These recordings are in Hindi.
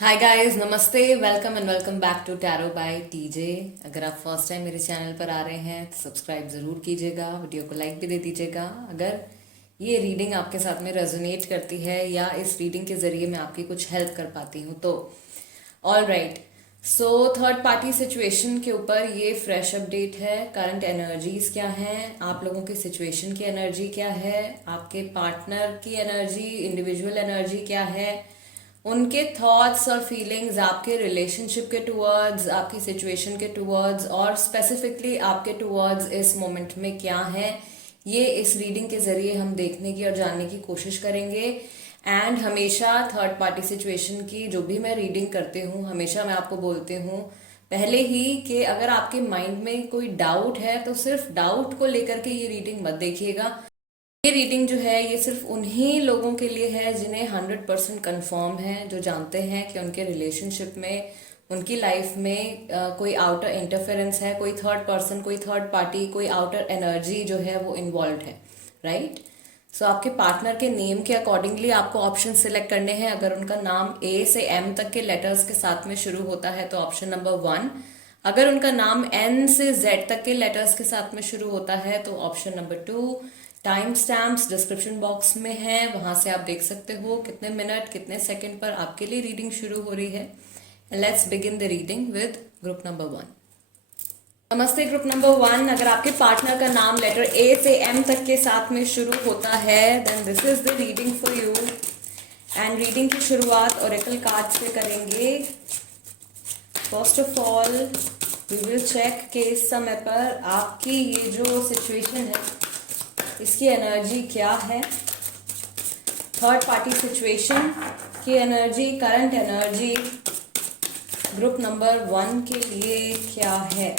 हाय गाइस, नमस्ते, welcome and welcome back to tarot by TJ. अगर आप फर्स्ट टाइम मेरे चैनल पर आ रहे हैं तो सब्सक्राइब ज़रूर कीजिएगा, वीडियो को लाइक भी दे दीजिएगा। अगर ये रीडिंग आपके साथ में रेजोनेट करती है या इस रीडिंग के ज़रिए मैं आपकी कुछ हेल्प कर पाती हूँ तो all right. So third party situation के ऊपर ये फ्रेश अपडेट है। करंट एनर्जीज क्या हैं, आप लोगों की सिचुएशन की एनर्जी क्या है, आपके पार्टनर की एनर्जी, इंडिविजुअल एनर्जी क्या है, उनके थॉट्स और फीलिंग्स आपके रिलेशनशिप के टुवर्ड्स, आपकी सिचुएशन के टुवर्ड्स और स्पेसिफिकली आपके टुवर्ड्स इस मोमेंट में क्या है, ये इस रीडिंग के जरिए हम देखने की और जानने की कोशिश करेंगे। एंड हमेशा थर्ड पार्टी सिचुएशन की जो भी मैं रीडिंग करती हूँ, हमेशा मैं आपको बोलती हूँ पहले ही कि अगर आपके माइंड में कोई डाउट है तो सिर्फ डाउट को लेकर के ये रीडिंग मत देखिएगा। ये रीडिंग जो है ये सिर्फ उन्हीं लोगों के लिए है जिन्हें 100% कन्फर्म है, जो जानते हैं कि उनके रिलेशनशिप में, उनकी लाइफ में कोई आउटर इंटरफेरेंस है, कोई थर्ड पर्सन, कोई थर्ड पार्टी, कोई आउटर एनर्जी जो है वो इन्वॉल्व है। राइट। सो आपके पार्टनर के नेम के अकॉर्डिंगली आपको ऑप्शन सिलेक्ट करने हैं। अगर उनका नाम ए से एम तक के लेटर्स के साथ में शुरू होता है तो ऑप्शन नंबर 1। अगर उनका नाम एन से जेड तक के लेटर्स के साथ में शुरू होता है तो option number 2। Time stamps description box में है, वहां से आप देख सकते हो कितने मिनट कितने सेकंड पर आपके लिए रीडिंग शुरू हो रही है। Let's begin the reading with group number 1। नमस्ते ग्रुप नंबर 1। अगर आपके पार्टनर का नाम लेटर ए से एम तक के साथ में शुरू होता है then this is the reading for you. And reading की शुरुआत ओरेकल कार्ड से करेंगे। First of all we will check कि इस समय पर आपकी ये जो सिचुएशन है इसकी एनर्जी क्या है। थर्ड पार्टी सिचुएशन की energy, current energy group number 1 के लिए क्या है।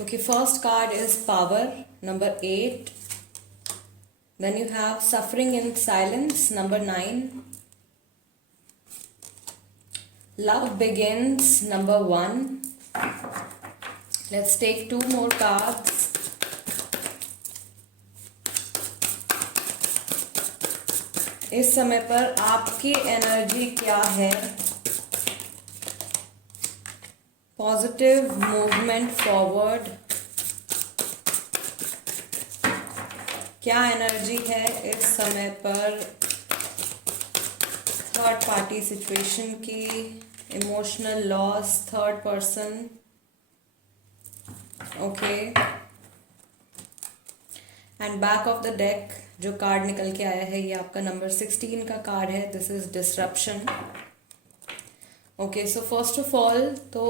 Okay, first card is power number 8। Then you have suffering in silence number 9। Love begins number 1। Let's take 2 more cards. इस समय पर आपकी एनर्जी क्या है। पॉजिटिव मूवमेंट फॉरवर्ड, क्या एनर्जी है इस समय पर थर्ड पार्टी सिचुएशन की। Emotional loss, third person. Okay, and back of the deck जो कार्ड निकल के आया है ये आपका नंबर 16 का कार्ड है। This is disruption. Okay, so first of all तो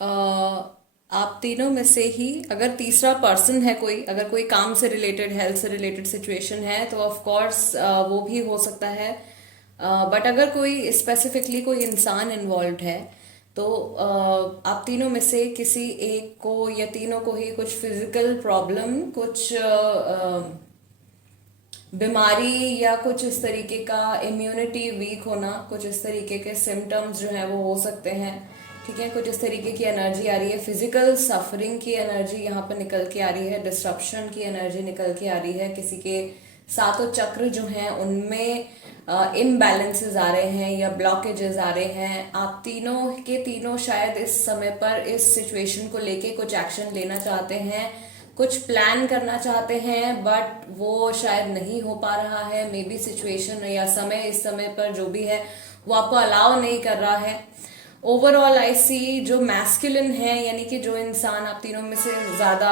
आप तीनों में से ही अगर तीसरा पर्सन है कोई, अगर कोई काम से रिलेटेड, हेल्थ से रिलेटेड सिचुएशन है तो ऑफ कोर्स वो भी हो सकता है। बट अगर कोई स्पेसिफिकली कोई इंसान इन्वॉल्व है तो आप तीनों में से किसी एक को या तीनों को ही कुछ फिजिकल प्रॉब्लम, कुछ बीमारी या कुछ इस तरीके का इम्यूनिटी वीक होना, कुछ इस तरीके के सिम्टम्स जो हैं वो हो सकते हैं। ठीक है, कुछ इस तरीके की एनर्जी आ रही है। फिजिकल सफरिंग की एनर्जी यहाँ पर निकल के आ रही है, डिस्ट्रप्शन की एनर्जी निकल के आ रही है। किसी के सातों चक्र जो हैं उनमें इम्बैलेंसेस आ रहे हैं या ब्लॉकेजेस आ रहे हैं। आप तीनों के तीनों शायद इस समय पर इस सिचुएशन को लेके कुछ एक्शन लेना चाहते हैं, कुछ प्लान करना चाहते हैं, बट वो शायद नहीं हो पा रहा है। मे बी सिचुएशन या समय इस समय पर जो भी है वो आपको अलाउ नहीं कर रहा है। ओवरऑल आई सी जो मैस्कुलिन है, यानी कि जो इंसान आप तीनों में से ज्यादा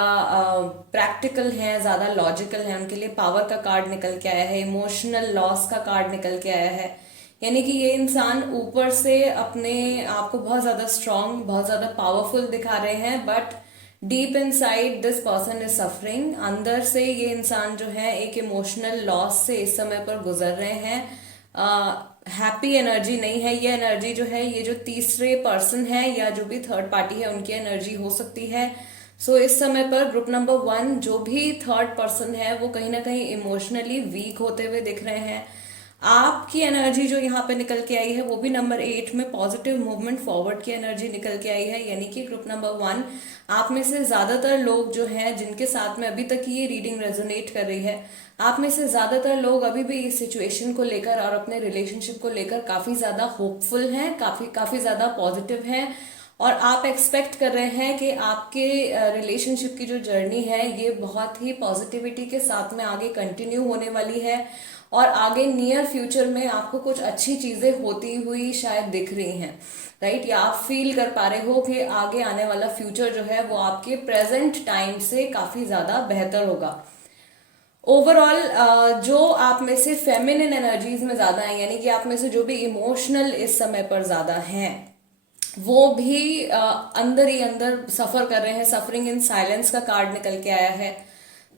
प्रैक्टिकल हैं, ज्यादा लॉजिकल हैं, उनके लिए पावर का कार्ड निकल के आया है। इमोशनल लॉस का कार्ड निकल के आया है, यानी कि ये इंसान ऊपर से अपने आप को बहुत ज्यादा स्ट्रांग, बहुत ज्यादा पावरफुल दिखा रहे हैं, but deep inside this person is suffering. अंदर से ये इंसान जो है एक इमोशनल लॉस से इस समय पर गुजर रहे हैं। हैप्पी एनर्जी नहीं है ये एनर्जी जो है, ये जो तीसरे पर्सन है या जो भी थर्ड पार्टी है उनकी एनर्जी हो सकती है। सो इस समय पर ग्रुप नंबर 1 जो भी थर्ड पर्सन है वो कहीं ना कहीं इमोशनली वीक होते हुए दिख रहे हैं। आपकी एनर्जी जो यहाँ पे निकल के आई है वो भी नंबर 8 में पॉजिटिव मूवमेंट फॉरवर्ड की एनर्जी निकल के आई है, यानी कि ग्रुप नंबर 1 आप में से ज्यादातर लोग जो हैं जिनके साथ में अभी तक ये रीडिंग रेजोनेट कर रही है, आप में से ज्यादातर लोग अभी भी इस सिचुएशन को लेकर और अपने रिलेशनशिप को लेकर काफी ज्यादा होपफुल हैं, काफी ज्यादा पॉजिटिव हैं, और आप एक्सपेक्ट कर रहे हैं कि आपके रिलेशनशिप की जो जर्नी है ये बहुत ही पॉजिटिविटी के साथ में आगे कंटिन्यू होने वाली है, और आगे नियर फ्यूचर में आपको कुछ अच्छी चीजें होती हुई शायद दिख रही हैं, राइट, या आप फील कर पा रहे हो कि आगे आने वाला फ्यूचर जो है वो आपके प्रेजेंट टाइम से काफी ज्यादा बेहतर होगा। ओवरऑल जो आप में से फेमिनिन एनर्जीज में ज्यादा है, यानी कि आप में से जो भी इमोशनल इस समय पर ज्यादा हैं, वो भी अंदर ही अंदर सफर कर रहे हैं। सफरिंग इन साइलेंस का कार्ड निकल के आया है।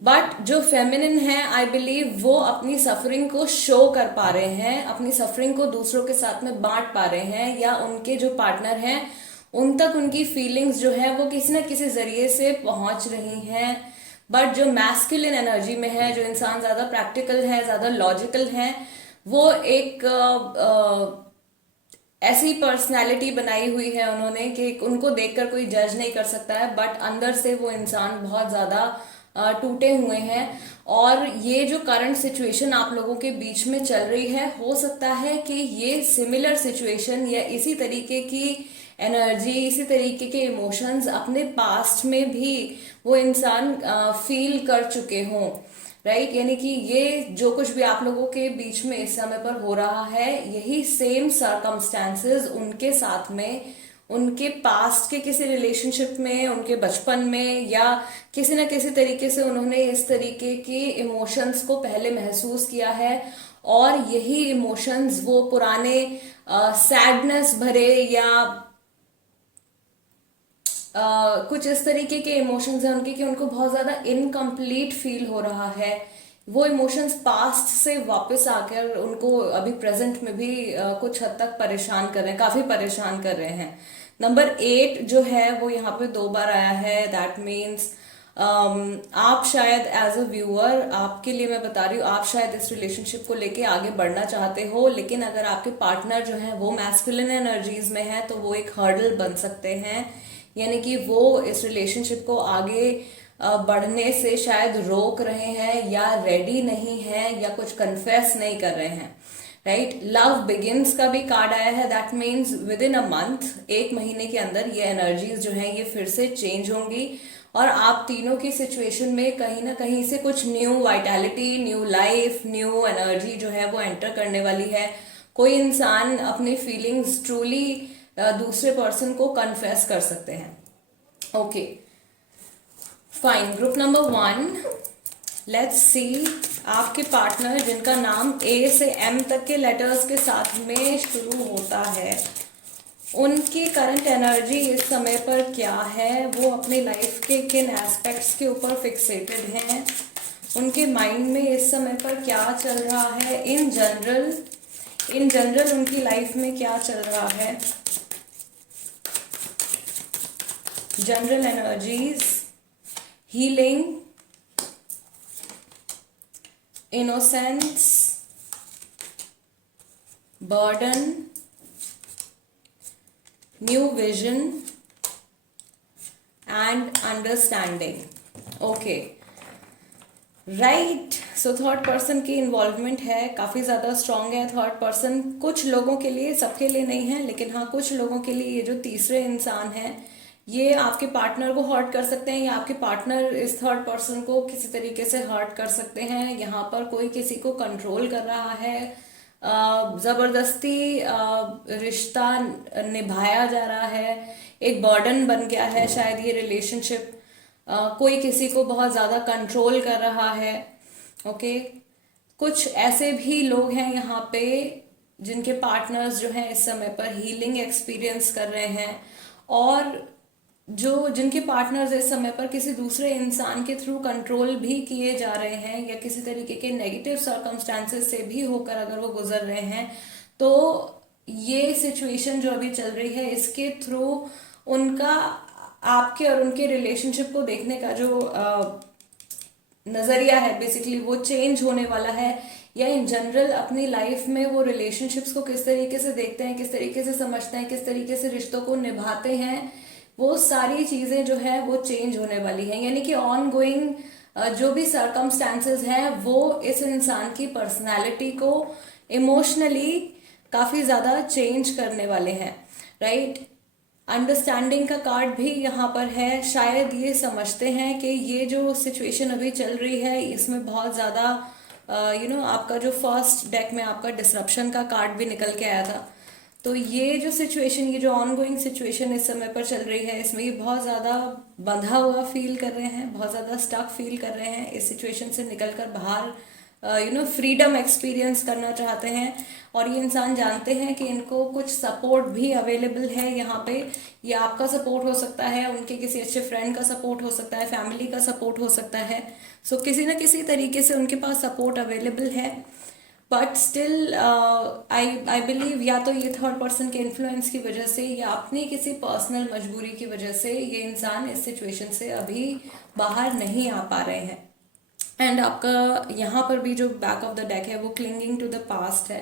बट जो फेमिनिन है, आई बिलीव वो अपनी सफरिंग को शो कर पा रहे हैं, अपनी सफरिंग को दूसरों के साथ में बांट पा रहे हैं, या उनके जो पार्टनर हैं उन तक उनकी फीलिंग्स जो है वो किसी ना किसी जरिए से पहुंच रही हैं। बट जो मैस्कुलिन एनर्जी में है, जो इंसान ज्यादा प्रैक्टिकल है, ज्यादा लॉजिकल है, वो एक ऐसी पर्सनैलिटी बनाई हुई है उन्होंने कि उनको देखकर कोई जज नहीं कर सकता है, बट अंदर से वो इंसान बहुत ज्यादा टूटे हुए हैं। और ये जो करंट सिचुएशन आप लोगों के बीच में चल रही है, हो सकता है कि ये सिमिलर सिचुएशन या इसी तरीके की एनर्जी, इसी तरीके के इमोशंस अपने पास्ट में भी वो इंसान फील कर चुके हों, राइट, यानी कि ये जो कुछ भी आप लोगों के बीच में इस समय पर हो रहा है, यही सेम सरकमस्टेंसेस उनके साथ में, उनके पास्ट के किसी रिलेशनशिप में, उनके बचपन में, या किसी न किसी तरीके से उन्होंने इस तरीके के इमोशंस को पहले महसूस किया है, और यही इमोशंस वो पुराने सैडनेस भरे या कुछ इस तरीके के इमोशंस हैं उनके कि उनको बहुत ज्यादा इनकम्प्लीट फील हो रहा है। वो इमोशंस पास्ट से वापस आकर उनको अभी प्रेजेंट में भी कुछ हद तक परेशान कर रहे हैं, काफी परेशान कर रहे हैं। नंबर 8 जो है वो यहाँ पे 2 बार आया है। दैट मीन्स आप शायद एज अ व्यूअर, आपके लिए मैं बता रही हूँ, आप शायद इस रिलेशनशिप को लेके आगे बढ़ना चाहते हो, लेकिन अगर आपके पार्टनर जो है वो मैस्कुलिन एनर्जीज में है तो वो एक हर्डल बन सकते हैं, यानी कि वो इस रिलेशनशिप को आगे बढ़ने से शायद रोक रहे हैं, या रेडी नहीं है, या कुछ कन्फेस नहीं कर रहे हैं, राइट। लव बिगिंस का भी कार्ड आया है। That means with in a month, 1 महीने के अंदर ये एनर्जीज जो है ये फिर से चेंज होंगी, और आप तीनों की सिचुएशन में कहीं ना कहीं से कुछ new vitality, new life, new energy जो है वो एंटर करने वाली है। कोई इंसान अपनी फीलिंग्स ट्रूली दूसरे पर्सन को कन्फेस कर सकते हैं। Okay fine, group number 1, let's see आपके पार्टनर जिनका नाम ए से एम तक के लेटर्स के साथ में शुरू होता है, उनकी करंट एनर्जी इस समय पर क्या है, वो अपनी लाइफ के किन एस्पेक्ट्स के ऊपर फिक्सेटेड हैं, उनके माइंड में इस समय पर क्या चल रहा है, इन जनरल उनकी लाइफ में क्या चल रहा है, general energies, healing, innocence, burden, new vision and understanding. Okay right, so third person की इन्वॉल्वमेंट है, काफी ज्यादा स्ट्रांग है थर्ड पर्सन। कुछ लोगों के लिए, सबके लिए नहीं है, लेकिन हाँ कुछ लोगों के लिए ये जो तीसरे इंसान है ये आपके पार्टनर को हर्ट कर सकते हैं, या आपके पार्टनर इस थर्ड पर्सन को किसी तरीके से हर्ट कर सकते हैं। यहाँ पर कोई किसी को कंट्रोल कर रहा है, जबरदस्ती रिश्ता निभाया जा रहा है, एक बर्डन बन गया है शायद ये रिलेशनशिप, कोई किसी को बहुत ज्यादा कंट्रोल कर रहा है। ओके कुछ ऐसे भी लोग हैं यहाँ पे जिनके पार्टनर्स जो हैं इस समय पर हीलिंग एक्सपीरियंस कर रहे हैं, और जो जिनके पार्टनर्स इस समय पर किसी दूसरे इंसान के थ्रू कंट्रोल भी किए जा रहे हैं, या किसी तरीके के नेगेटिव सर्कमस्टांसेस से भी होकर अगर वो गुजर रहे हैं, तो ये सिचुएशन जो अभी चल रही है इसके थ्रू उनका आपके और उनके रिलेशनशिप को देखने का जो नजरिया है बेसिकली वो चेंज होने वाला है, या इन जनरल अपनी लाइफ में वो रिलेशनशिप्स को किस तरीके से देखते हैं, किस तरीके से समझते हैं, किस तरीके से रिश्तों को निभाते हैं, वो सारी चीजें जो है वो चेंज होने वाली हैं। यानी कि ऑन गोइंग जो भी सरकमस्टांसेस हैं वो इस इंसान की पर्सनालिटी को इमोशनली काफी ज्यादा चेंज करने वाले हैं, राइट। अंडरस्टैंडिंग का कार्ड भी यहाँ पर है। शायद ये समझते हैं कि ये जो सिचुएशन अभी चल रही है इसमें बहुत ज़्यादा आपका जो फर्स्ट डेक में आपका डिसरप्शन का कार्ड भी निकल के आया था, तो ये जो सिचुएशन, ये जो ऑन गोइंग सिचुएशन इस समय पर चल रही है, इसमें ये बहुत ज़्यादा बंधा हुआ फील कर रहे हैं, बहुत ज़्यादा स्टक फील कर रहे हैं। इस सिचुएशन से निकल कर बाहर फ्रीडम एक्सपीरियंस करना चाहते हैं, और ये इंसान जानते हैं कि इनको कुछ सपोर्ट भी अवेलेबल है यहाँ पे। ये आपका सपोर्ट हो सकता है, उनके किसी अच्छे फ्रेंड का सपोर्ट हो सकता है, फैमिली का सपोर्ट हो सकता है। सो किसी ना किसी तरीके से उनके पास सपोर्ट अवेलेबल है, बट स्टिल आई बिलीव या तो ये थर्ड पर्सन के इन्फ्लुएंस की वजह से या अपनी किसी पर्सनल मजबूरी की वजह से ये इंसान इस सिचुएशन से अभी बाहर नहीं आ पा रहे हैं। एंड आपका यहाँ पर भी जो बैक ऑफ द डेक है वो क्लिंगिंग टू द पास्ट है।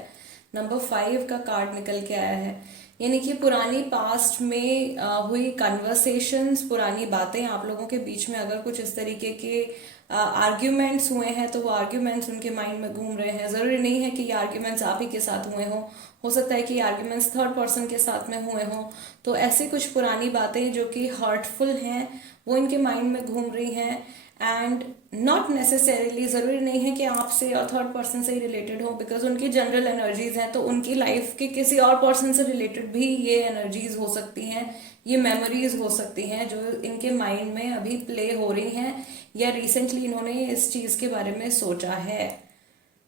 नंबर 5 का कार्ड निकल के आया है, यानी कि पुरानी पास्ट में हुई कन्वर्सेशंस, पुरानी बातें आप लोगों के बीच में अगर कुछ इस तरीके के आर्ग्यूमेंट्स हुए हैं तो वो आर्ग्यूमेंट्स उनके माइंड में घूम रहे हैं। ज़रूरी नहीं है कि ये आर्ग्यूमेंट्स आप ही के साथ हुए हों, हो सकता है कि ये आर्ग्यूमेंट्स थर्ड पर्सन के साथ में हुए हों। तो ऐसी कुछ पुरानी बातें जो कि हर्टफुल हैं वो इनके माइंड में घूम रही हैं। एंड नॉट नेसेसरीली ज़रूरी नहीं है कि आपसे और थर्ड पर्सन से ही रिलेटेड हो, बिकॉज उनकी जनरल एनर्जीज हैं, तो उनकी लाइफ के किसी और पर्सन से रिलेटेड भी ये एनर्जीज हो सकती हैं, ये मेमोरीज हो सकती हैं जो इनके माइंड में अभी प्ले हो रही हैं, या रिसेंटली इन्होंने इस चीज़ के बारे में सोचा है।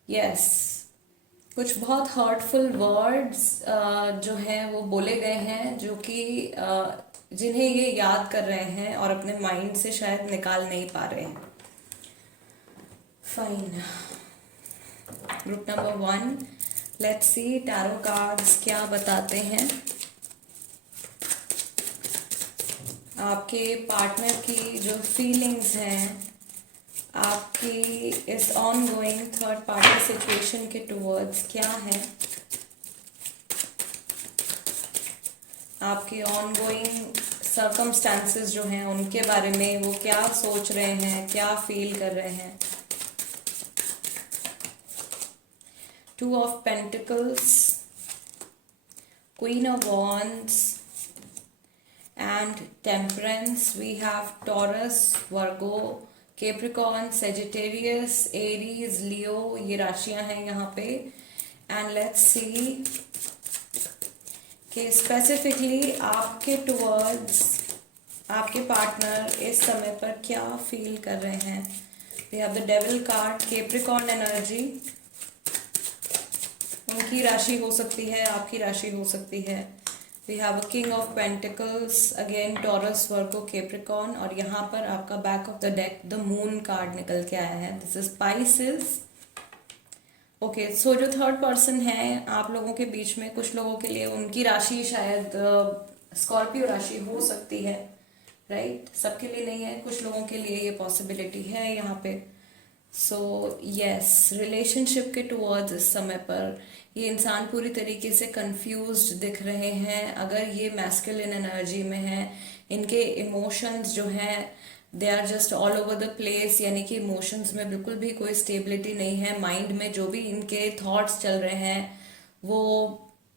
यस, कुछ बहुत हर्टफुल वर्ड्स जो हैं वो बोले गए हैं, जो कि जिन्हें ये याद कर रहे हैं और अपने माइंड से शायद निकाल नहीं पा रहे हैं। Fine, group number 1, let's see tarot cards क्या बताते हैं आपके पार्टनर की जो फीलिंग्स हैं आपकी इस on going third party situation के टुवर्ड्स क्या है। आपके ऑन गोइंग सर्कमस्टांसेस जो हैं उनके बारे में वो क्या सोच रहे हैं, क्या फील कर रहे हैं। 2 of pentacles, queen of wands and temperance. We have Taurus, Virgo, Capricorn, Sagittarius, Aries, Leo, ये राशियां हैं यहाँ पे। एंड लेट्स सी कि स्पेसिफिकली आपके टुवर्ड्स आपके पार्टनर इस समय पर क्या फील कर रहे हैं। We have the devil card, Capricorn energy, उनकी राशि हो सकती है, आपकी राशि हो सकती है। We have a king of pentacles, again Taurus, Virgo, Capricorn, और यहाँ पर आपका back of the deck the moon card निकल के आया है। This is spices. Okay, so जो थर्ड पर्सन है आप लोगों के बीच में, कुछ लोगों के लिए उनकी राशि शायद स्कॉर्पियो राशि हो सकती है, राइट। सबके लिए नहीं है, कुछ लोगों के लिए ये पॉसिबिलिटी है यहाँ पे। सो यस, रिलेशनशिप के टुवर्ड्स इस समय पर ये इंसान पूरी तरीके से कंफ्यूज्ड दिख रहे हैं। अगर ये मैस्कुलिन एनर्जी में है, इनके इमोशंस जो हैं they are just all over the place, यानी कि इमोशंस में बिल्कुल भी कोई स्टेबिलिटी नहीं है। माइंड में जो भी इनके थॉट्स चल रहे हैं वो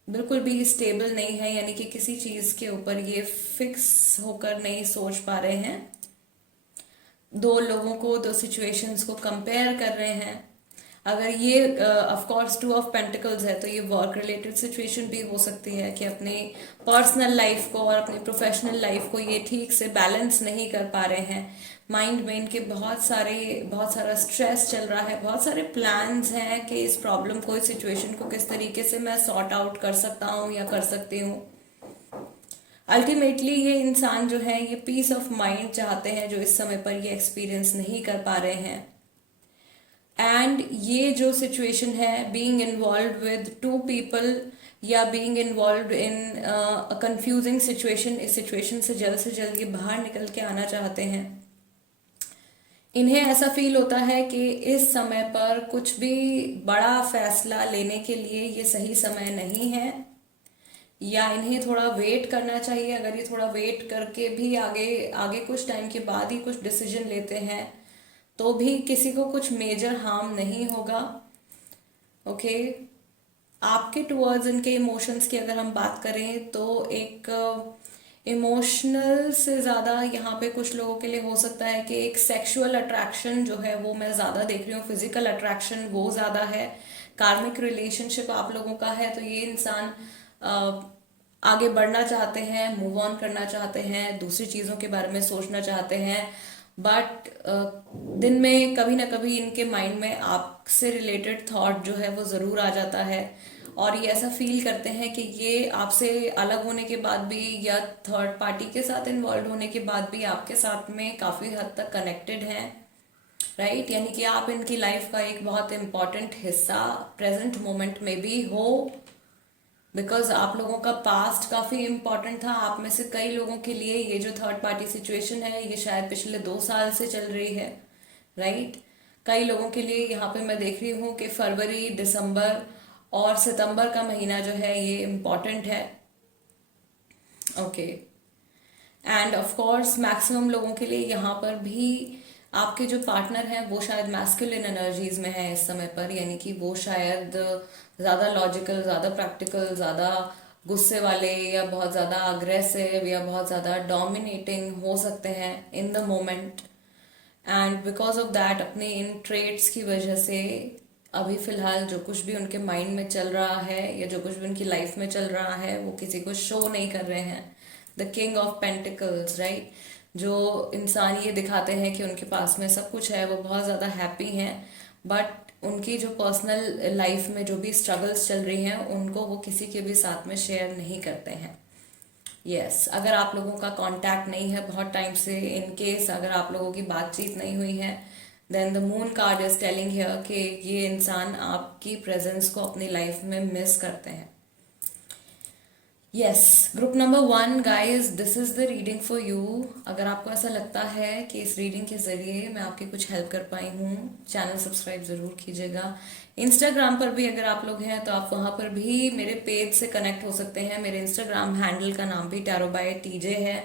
बिल्कुल भी स्टेबल नहीं है, यानी कि किसी चीज़ के ऊपर ये फिक्स होकर नहीं सोच पा रहे हैं। दो लोगों को, दो सिचुएशंस को कंपेयर कर रहे हैं। अगर ये ऑफ कोर्स 2 ऑफ पेंटिकल्स है तो ये वर्क रिलेटेड सिचुएशन भी हो सकती है कि अपनी पर्सनल लाइफ को और अपनी प्रोफेशनल लाइफ को ये ठीक से बैलेंस नहीं कर पा रहे हैं। माइंड में इनके बहुत सारा स्ट्रेस चल रहा है, बहुत सारे प्लान्स हैं कि इस प्रॉब्लम को, इस सिचुएशन को किस तरीके से मैं सॉर्ट आउट कर सकता हूँ या कर सकती हूँ। अल्टीमेटली ये इंसान जो है ये पीस ऑफ माइंड चाहते हैं, जो इस समय पर ये एक्सपीरियंस नहीं कर पा रहे हैं। एंड ये जो सिचुएशन है, बीइंग इन्वॉल्व विद 2 पीपल या being involve in a confusing situation, इस सिचुएशन से जल्द ये बाहर निकल के आना चाहते हैं। इन्हें ऐसा फील होता है कि इस समय पर कुछ भी बड़ा फैसला लेने के लिए ये सही समय नहीं है, या इन्हें थोड़ा वेट करना चाहिए। अगर ये थोड़ा वेट करके भी आगे आगे कुछ टाइम के बाद ही कुछ डिसीजन लेते हैं तो भी किसी को कुछ मेजर हार्म नहीं होगा। ओके, आपके टुवर्ड्स इनके इमोशंस की अगर हम बात करें तो एक इमोशनल से ज़्यादा यहाँ पे कुछ लोगों के लिए हो सकता है कि एक सेक्सुअल अट्रैक्शन जो है वो मैं ज़्यादा देख रही हूँ, फिजिकल अट्रैक्शन वो ज़्यादा है। कार्मिक रिलेशनशिप आप लोगों का है तो ये इंसान आगे बढ़ना चाहते हैं, मूव ऑन करना चाहते हैं, दूसरी चीज़ों के बारे में सोचना चाहते हैं, बट दिन में कभी ना कभी इनके माइंड में आपसे रिलेटेड थॉट जो है वो ज़रूर आ जाता है, और ये ऐसा फील करते हैं कि ये आपसे अलग होने के बाद भी या थर्ड पार्टी के साथ इन्वॉल्व होने के बाद भी आपके साथ में काफ़ी हद तक कनेक्टेड हैं, राइट। यानी कि आप इनकी लाइफ का एक बहुत इम्पॉर्टेंट हिस्सा प्रेजेंट मोमेंट में भी हो, बिकॉज आप लोगों का पास्ट काफी इम्पोर्टेंट था। आप में से कई लोगों के लिए ये जो थर्ड पार्टी सिचुएशन है ये शायद पिछले 2 साल से चल रही है, राइट। कई लोगों के लिए यहाँ पे मैं देख रही हूँ कि फरवरी, दिसंबर और सितंबर का महीना जो है ये इम्पोर्टेंट है। Okay, end of course maximum लोगों के लिए यहाँ पर भी आपके जो पार्टनर हैं वो शायद मैस्कुलिन एनर्जीज में है इस समय पर, यानी कि वो शायद ज़्यादा लॉजिकल, ज़्यादा प्रैक्टिकल, ज़्यादा गुस्से वाले या बहुत ज़्यादा अग्रेसिव या बहुत ज़्यादा डोमिनेटिंग हो सकते हैं in the moment. And because of that अपने इन ट्रेड्स की वजह से अभी फिलहाल जो कुछ भी उनके माइंड में चल रहा है या जो कुछ भी उनकी लाइफ में चल रहा है वो किसी को शो नहीं कर रहे हैं। The king of pentacles, right. जो इंसान ये दिखाते हैं कि उनके पास में सब कुछ है, वो बहुत ज़्यादा हैप्पी हैं, बट उनकी जो पर्सनल लाइफ में जो भी स्ट्रगल्स चल रही हैं उनको वो किसी के भी साथ में शेयर नहीं करते हैं। यस, अगर आप लोगों का कांटेक्ट नहीं है बहुत टाइम से, इन केस अगर आप लोगों की बातचीत नहीं हुई है, then the moon card is telling here कि ये इंसान आपकी प्रेजेंस को अपनी लाइफ में मिस करते हैं। Yes, group number 1 guys, this is the reading for you. अगर आपको ऐसा लगता है कि इस रीडिंग के जरिए मैं आपकी कुछ हेल्प कर पाई हूँ, चैनल सब्सक्राइब जरूर कीजिएगा। इंस्टाग्राम पर भी अगर आप लोग हैं तो आप वहां पर भी मेरे पेज से कनेक्ट हो सकते हैं। मेरे इंस्टाग्राम हैंडल का नाम भी टैरो बाय टीजे है।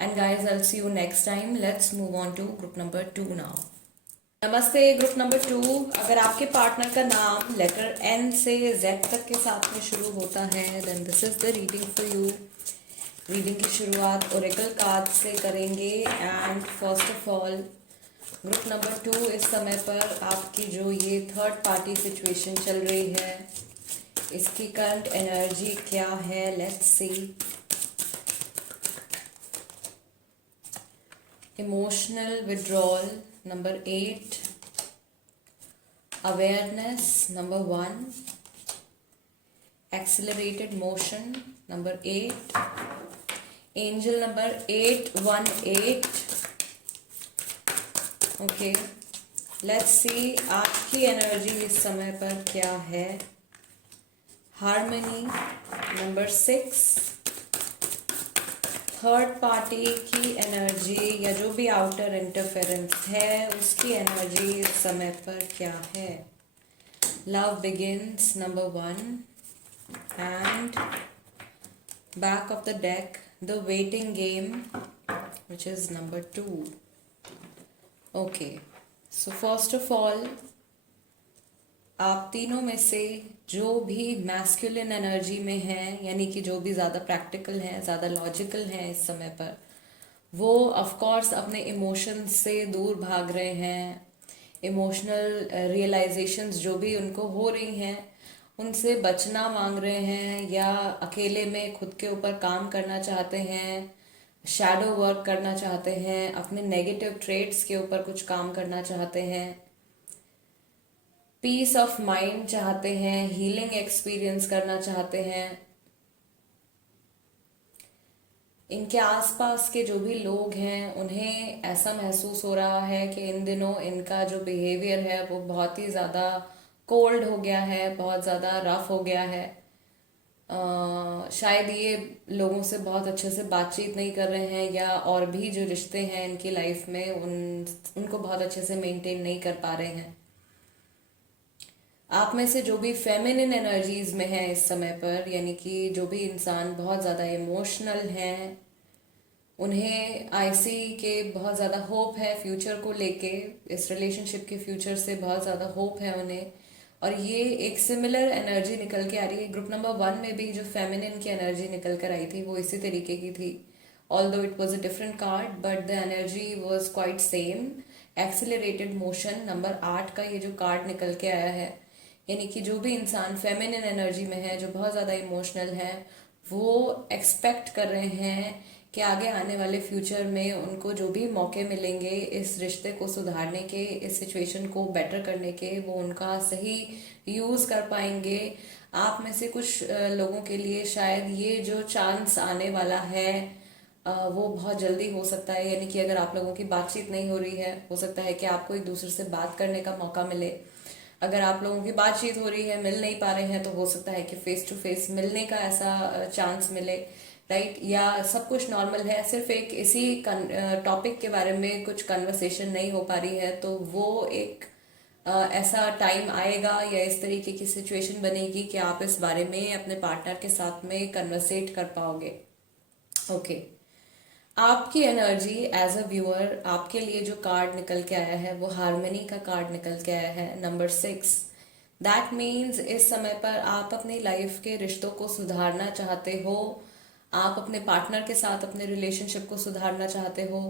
And guys, I will see you next time. Let's move on to group number 2 now. नमस्ते ग्रुप नंबर 2। अगर आपके पार्टनर का नाम लेटर एन से जेड तक के साथ में शुरू होता है then this is the reading for you. Reading की शुरुआत ओरेकल कार्ड से करेंगे। And first of all group number 2, इस समय पर आपकी जो ये थर्ड पार्टी सिचुएशन चल रही है इसकी करंट एनर्जी क्या है, let's see. Emotional withdrawal number 8, awareness number 1, accelerated motion number 8, angel number 818. Okay, let's see आपकी एनर्जी इस समय पर क्या है। हार्मनी नंबर 6, थर्ड पार्टी की एनर्जी या जो भी आउटर इंटरफेरेंस है उसकी एनर्जी इस समय पर क्या है। Love begins number 1 and back of the deck the waiting game which is number 2। Okay, so first of all आप तीनों में से जो भी मैस्कुलिन एनर्जी में है, यानी कि जो भी ज़्यादा प्रैक्टिकल हैं, ज़्यादा लॉजिकल हैं इस समय पर, वो ऑफ कोर्स अपने इमोशंस से दूर भाग रहे हैं। इमोशनल रियलाइजेशंस जो भी उनको हो रही हैं उनसे बचना मांग रहे हैं, या अकेले में खुद के ऊपर काम करना चाहते हैं, शैडो वर्क करना चाहते हैं, अपने नेगेटिव ट्रेट्स के ऊपर कुछ काम करना चाहते हैं, पीस ऑफ माइंड चाहते हैं, हीलिंग एक्सपीरियंस करना चाहते हैं। इनके आसपास के जो भी लोग हैं उन्हें ऐसा महसूस हो रहा है कि इन दिनों इनका जो बिहेवियर है वो बहुत ही ज़्यादा कोल्ड हो गया है, बहुत ज़्यादा रफ हो गया है। शायद ये लोगों से बहुत अच्छे से बातचीत नहीं कर रहे हैं, या और भी जो रिश्ते हैं इनकी लाइफ में उनको बहुत अच्छे से मेंटेन नहीं कर पा रहे हैं। आप में से जो भी फेमिनिन एनर्जीज में है इस समय पर, यानी कि जो भी इंसान बहुत ज़्यादा इमोशनल हैं, उन्हें आईसी के बहुत ज़्यादा होप है फ्यूचर को लेके, इस रिलेशनशिप के फ्यूचर से बहुत ज़्यादा होप है उन्हें। और ये एक सिमिलर एनर्जी निकल के आ रही है। ग्रुप नंबर 1 में भी जो फेमिनिन की एनर्जी निकल कर आई थी वो इसी तरीके की थी। Although it was a different card, but the energy was quite same. Accelerated motion number 8 का ये जो कार्ड निकल के आया है, यानी कि जो भी इंसान फेमिनिन एनर्जी में है, जो बहुत ज़्यादा इमोशनल है, वो एक्सपेक्ट कर रहे हैं कि आगे आने वाले फ्यूचर में उनको जो भी मौके मिलेंगे इस रिश्ते को सुधारने के, इस सिचुएशन को बेटर करने के, वो उनका सही यूज़ कर पाएंगे। आप में से कुछ लोगों के लिए शायद ये जो चांस आने वाला है वो बहुत जल्दी हो सकता है। यानी कि अगर आप लोगों की बातचीत नहीं हो रही है, हो सकता है कि आपको एक दूसरे से बात करने का मौका मिले। अगर आप लोगों की बातचीत हो रही है, मिल नहीं पा रहे हैं, तो हो सकता है कि फेस टू फेस मिलने का ऐसा चांस मिले, राइट। या सब कुछ नॉर्मल है, सिर्फ एक इसी टॉपिक के बारे में कुछ कन्वर्सेशन नहीं हो पा रही है, तो वो एक ऐसा टाइम आएगा या इस तरीके की सिचुएशन बनेगी कि आप इस बारे में अपने पार्टनर के साथ में कन्वर्सेट कर पाओगे। ओके, आपकी एनर्जी एज अ व्यूअर, आपके लिए जो कार्ड निकल के आया है वो हार्मनी का कार्ड निकल के आया है, नंबर 6। दैट मीन्स इस समय पर आप अपनी लाइफ के रिश्तों को सुधारना चाहते हो, आप अपने पार्टनर के साथ अपने रिलेशनशिप को सुधारना चाहते हो।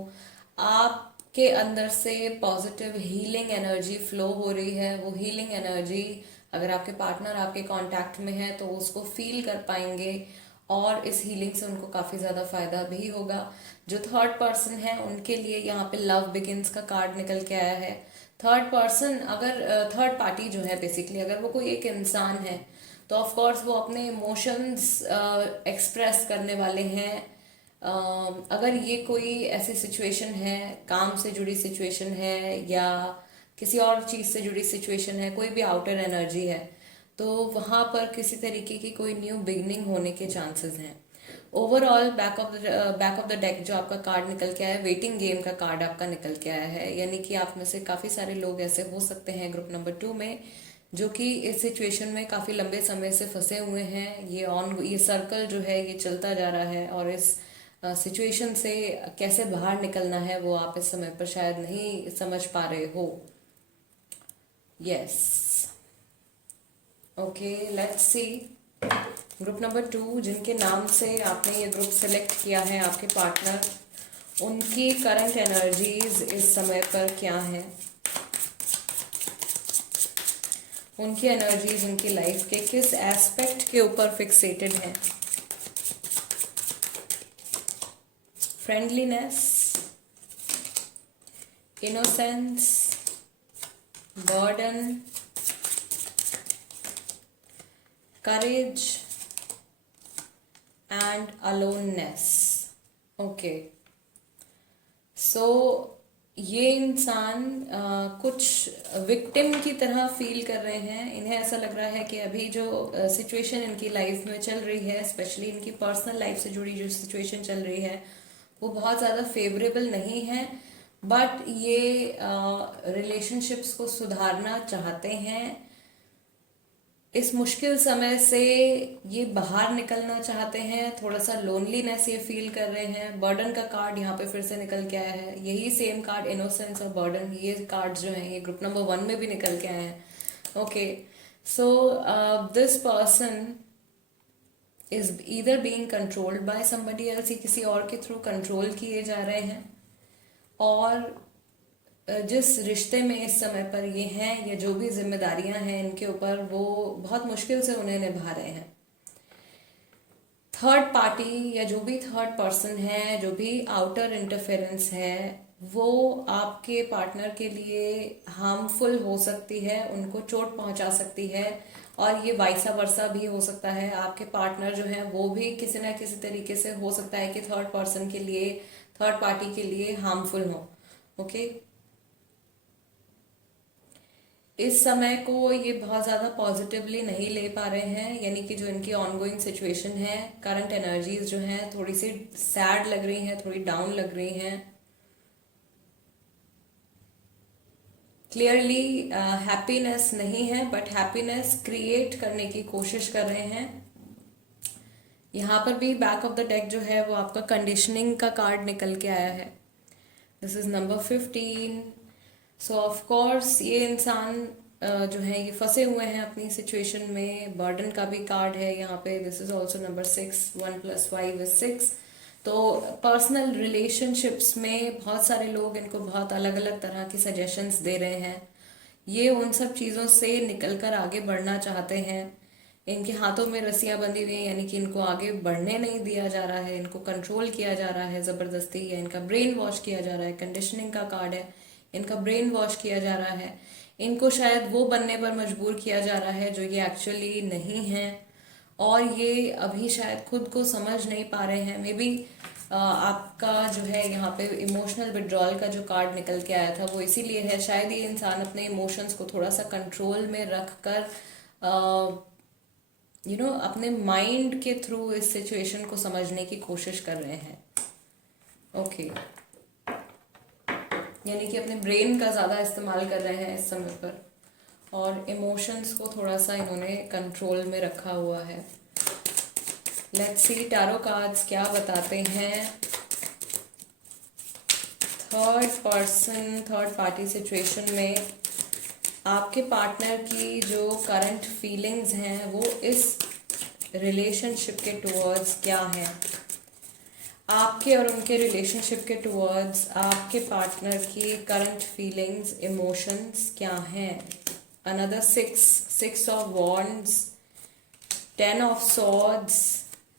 आपके अंदर से पॉजिटिव हीलिंग एनर्जी फ्लो हो रही है। वो हीलिंग एनर्जी, अगर आपके पार्टनर आपके कांटेक्ट में है तो उसको फील कर पाएंगे, और इस हीलिंग से उनको काफी ज्यादा फायदा भी होगा। जो थर्ड पर्सन है उनके लिए यहाँ पे लव बिगिंस का कार्ड निकल के आया है। थर्ड पर्सन, अगर थर्ड पार्टी जो है बेसिकली, अगर वो कोई एक इंसान है तो ऑफ कोर्स वो अपने इमोशंस एक्सप्रेस करने वाले हैं। अगर ये कोई ऐसी सिचुएशन है, काम से जुड़ी सिचुएशन है या किसी और चीज से जुड़ी सिचुएशन है, कोई भी आउटर एनर्जी है, तो वहां पर किसी तरीके की कोई न्यू बिगनिंग होने के चांसेस हैं। Overall back of the deck जो आपका कार्ड निकल के आया है, वेटिंग गेम का कार्ड आपका निकल के आया है। यानी कि आप में से काफी सारे लोग ऐसे हो सकते हैं ग्रुप नंबर 2 में, जो कि इस सिचुएशन में काफी लंबे समय से फंसे हुए हैं। ये सर्कल जो है ये चलता जा रहा है, और इस सिचुएशन से कैसे बाहर निकलना है वो आप इस समय पर शायद नहीं समझ पा रहे हो। Yes, okay, let's see. Group number 2, जिनके नाम से आपने ये ग्रुप सेलेक्ट किया है, आपके पार्टनर, उनकी करंट एनर्जीज इस समय पर क्या है? उनकी एनर्जीज उनकी लाइफ के किस एस्पेक्ट के ऊपर फिक्सेटेड है? Friendliness, innocence, burden, courage and aloneness. Okay, so ये इंसान कुछ विक्टिम की तरह फील कर रहे हैं। इन्हें ऐसा लग रहा है कि अभी जो सिचुएशन इनकी लाइफ में चल रही है, स्पेशली इनकी पर्सनल लाइफ से जुड़ी जो सिचुएशन चल रही है, वो बहुत ज़्यादा फेवरेबल नहीं है। बट ये रिलेशनशिप्स को सुधारना चाहते हैं। इस मुश्किल समय से ये बाहर निकलना चाहते हैं। थोड़ा सा लोनलीनेस ये फील कर रहे हैं। बर्डन का कार्ड यहाँ पे फिर से निकल के आया है। यही सेम कार्ड, इनोसेंस और बर्डन, ये कार्ड्स जो हैं ये ग्रुप नंबर 1 में भी निकल के आए हैं। Okay, so this person is either being controlled by somebody else, ये किसी और के थ्रू कंट्रोल किए जा रहे हैं, और जिस रिश्ते में इस समय पर ये हैं या जो भी जिम्मेदारियां हैं इनके ऊपर, वो बहुत मुश्किल से उन्हें निभा रहे हैं। थर्ड पार्टी या जो भी थर्ड पर्सन है, जो भी आउटर इंटरफेरेंस है, वो आपके पार्टनर के लिए हार्मफुल हो सकती है, उनको चोट पहुंचा सकती है, और ये वाइसा वर्सा भी हो सकता है। आपके पार्टनर जो है वो भी किसी ना किसी तरीके से हो सकता है कि थर्ड पर्सन के लिए, थर्ड पार्टी के लिए हार्मफुल हो। ओके, इस समय को ये बहुत ज़्यादा पॉजिटिवली नहीं ले पा रहे हैं, यानी कि जो इनकी ऑनगोइंग सिचुएशन है, करंट एनर्जीज जो हैं थोड़ी सी सैड लग रही हैं, थोड़ी डाउन लग रही हैं। क्लियरली हैप्पीनेस नहीं है, बट हैप्पीनेस क्रिएट करने की कोशिश कर रहे हैं। यहाँ पर भी बैक ऑफ द डेक जो है वो आपका कंडीशनिंग का कार्ड निकल के आया है। This is number 15। So of course ये इंसान जो है ये फंसे हुए हैं अपनी सिचुएशन में। बर्डन का भी कार्ड है यहाँ पे। This is also number 6। 1 + 5 = 6। तो पर्सनल रिलेशनशिप्स में बहुत सारे लोग इनको बहुत अलग अलग तरह की सजेशंस दे रहे हैं। ये उन सब चीज़ों से निकलकर आगे बढ़ना चाहते हैं। इनके हाथों में रस्सियां बंधी हुई हैं, यानी कि इनको आगे बढ़ने नहीं दिया जा रहा है, इनको कंट्रोल किया जा रहा है ज़बरदस्ती, या इनका ब्रेन वॉश किया जा रहा है। कंडीशनिंग का कार्ड है, इनका ब्रेन वॉश किया जा रहा है। इनको शायद वो बनने पर मजबूर किया जा रहा है जो ये एक्चुअली नहीं है, और ये अभी शायद खुद को समझ नहीं पा रहे हैं। मे बी आपका जो है यहाँ पे इमोशनल विड्रॉल का जो कार्ड निकल के आया था वो इसीलिए है। शायद ये इंसान अपने इमोशंस को थोड़ा सा कंट्रोल में रख कर अपने माइंड के थ्रू इस सिचुएशन को समझने की कोशिश कर रहे हैं। ओके यानी कि अपने ब्रेन का ज़्यादा इस्तेमाल कर रहे हैं इस समय पर, और इमोशंस को थोड़ा सा इन्होंने कंट्रोल में रखा हुआ है। लेट्स सी टैरो कार्ड्स क्या बताते हैं। थर्ड पार्टी सिचुएशन में आपके पार्टनर की जो करंट फीलिंग्स हैं वो इस रिलेशनशिप के टुवर्ड्स क्या हैं। आपके और उनके रिलेशनशिप के टुवर्ड्स आपके पार्टनर की करंट फीलिंग्स, इमोशंस क्या हैं। Another 6 of wands, 10 of swords,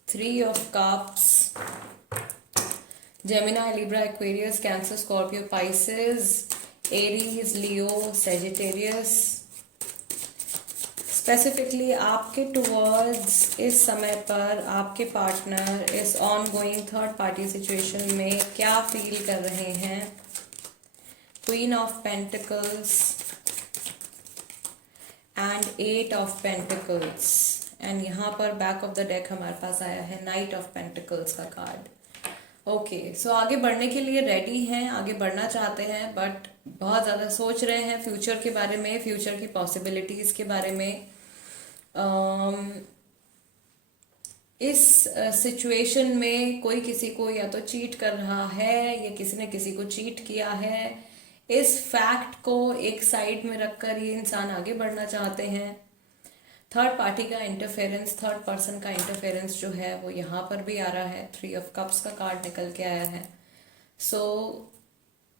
3 of cups, Gemini, Libra, Aquarius, cancer, Scorpio, Pisces, Aries, Leo, Sagittarius. Specifically आपके टुवर्ड्स इस समय पर आपके पार्टनर इस on going third party situation में क्या फील कर रहे हैं। Queen of pentacles and 8 of pentacles, and यहाँ पर बैक ऑफ द डेक हमारे पास आया है नाइट ऑफ पेंटिकल्स का कार्ड। ओके सो आगे बढ़ने के लिए रेडी हैं, आगे बढ़ना चाहते हैं, बट बहुत ज़्यादा सोच रहे हैं फ्यूचर के बारे में, फ्यूचर की पॉसिबिलिटीज़ के बारे में। इस सिचुएशन में कोई किसी को या तो चीट कर रहा है या किसी ने किसी को चीट किया है। इस फैक्ट को एक साइड में रखकर ये इंसान आगे बढ़ना चाहते हैं। थर्ड पार्टी का इंटरफेरेंस, थर्ड पर्सन का इंटरफेरेंस जो है वो यहाँ पर भी आ रहा है। 3 ऑफ कप्स का कार्ड निकल के आया है। सो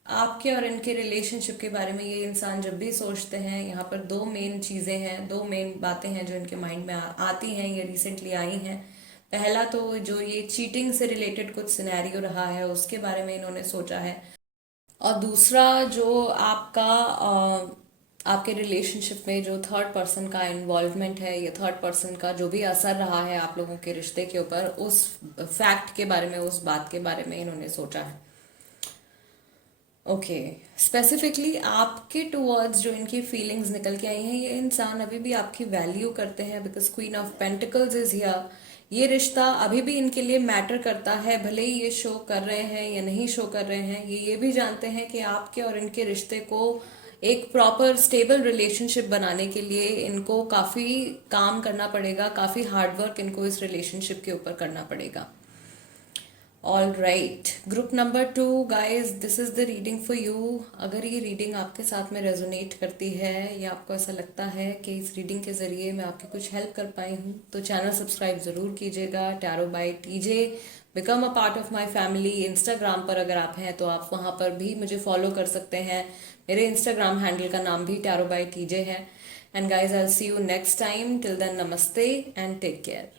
आपके और इनके रिलेशनशिप के बारे में ये इंसान जब भी सोचते हैं, यहाँ पर 2 मेन चीज़ें हैं, 2 मेन बातें हैं जो इनके माइंड में आती हैं, ये रिसेंटली आई हैं। पहला तो जो ये चीटिंग से रिलेटेड कुछ सिनेरियो रहा है उसके बारे में इन्होंने सोचा है, और दूसरा जो आपके रिलेशनशिप में जो थर्ड पर्सन का इन्वॉल्वमेंट है या थर्ड पर्सन का जो भी असर रहा है आप लोगों के रिश्ते के ऊपर, उस फैक्ट के बारे में, उस बात के बारे में इन्होंने सोचा है। ओके स्पेसिफिकली आपके टुवर्ड्स जो इनकी फीलिंग्स निकल के आई हैं, ये इंसान अभी भी आपकी वैल्यू करते हैं, because queen of pentacles is here. ये रिश्ता अभी भी इनके लिए मैटर करता है, भले ही ये शो कर रहे हैं या नहीं शो कर रहे हैं। ये भी जानते हैं कि आपके और इनके रिश्ते को एक प्रॉपर स्टेबल रिलेशनशिप बनाने के लिए इनको काफ़ी काम करना पड़ेगा, काफ़ी हार्डवर्क इनको इस रिलेशनशिप के ऊपर करना पड़ेगा। All right, group number 2 guys, this is the reading for you. अगर ये रीडिंग आपके साथ में रेजोनेट करती है या आपको ऐसा लगता है कि इस रीडिंग के जरिए मैं आपकी कुछ हेल्प कर पाई हूँ, तो चैनल सब्सक्राइब जरूर कीजिएगा। Tarot by TJ, become a part of my family. Instagram पर अगर आप हैं तो आप वहाँ पर भी मुझे फॉलो कर सकते हैं। मेरे इंस्टाग्राम हैंडल का नाम भी टैरो बाय टीजे है। And guys, I will see you next time. Till then, नमस्ते एंड टेक केयर।